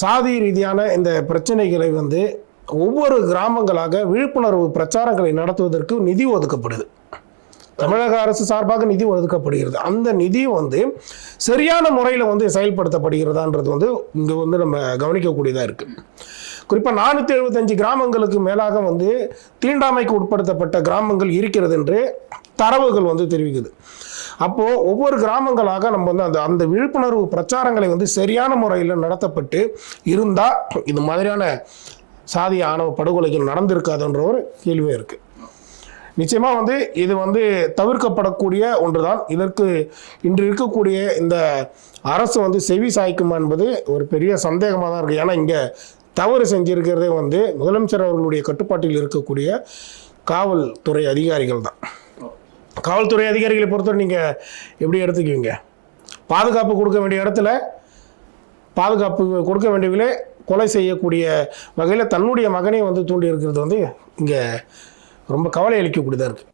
சாதி ரீதியான இந்த பிரச்சனைகளை வந்து ஒவ்வொரு கிராமங்களாக விழிப்புணர்வு பிரச்சாரங்களை நடத்துவதற்கு நிதி ஒதுக்கப்படுது. தமிழக அரசு சார்பாக நிதி ஒதுக்கப்படுகிறது. அந்த நிதி வந்து சரியான முறையில் வந்து செயல்படுத்தப்படுகிறதான்றது வந்து இங்கே வந்து நம்ம கவனிக்கக்கூடியதாக இருக்குது. குறிப்பாக 475 கிராமங்களுக்கு மேலாக வந்து தீண்டாமைக்கு உட்படுத்தப்பட்ட கிராமங்கள் இருக்கிறது என்று தரவுகள் வந்து தெரிவிக்குது. அப்போது ஒவ்வொரு கிராமங்களாக நம்ம வந்து அந்த விழிப்புணர்வு பிரச்சாரங்களை வந்து சரியான முறையில் நடத்தப்பட்டு இருந்தால் இது மாதிரியான சாதி ஆணவ படுகொலைகள் நடந்திருக்காதுன்ற ஒரு கேள்வியே இருக்குது. நிச்சயமாக வந்து இது வந்து தவிர்க்கப்படக்கூடிய ஒன்றுதான். இதற்கு இன்று இருக்கக்கூடிய இந்த அரசு வந்து செவி சாய்க்குமா என்பது ஒரு பெரிய சந்தேகமாக தான் இருக்குது. ஏன்னா இங்கே தவறு செஞ்சிருக்கிறதே வந்து முதலமைச்சர் அவர்களுடைய கட்டுப்பாட்டில் இருக்கக்கூடிய காவல்துறை அதிகாரிகள் தான். காவல்துறை அதிகாரிகளை பொறுத்தவரை நீங்கள் எப்படி எடுத்துக்குவீங்க? பாதுகாப்பு கொடுக்க வேண்டிய இடத்துல பாதுகாப்பு கொடுக்க வேண்டியவர்களே கொலை செய்யக்கூடிய வகையில் தன்னுடைய மகனை வந்து தூண்டி இருக்கிறது வந்து இங்கே ரொம்ப கவலை அளிக்கக்கூடியதாக இருக்குது.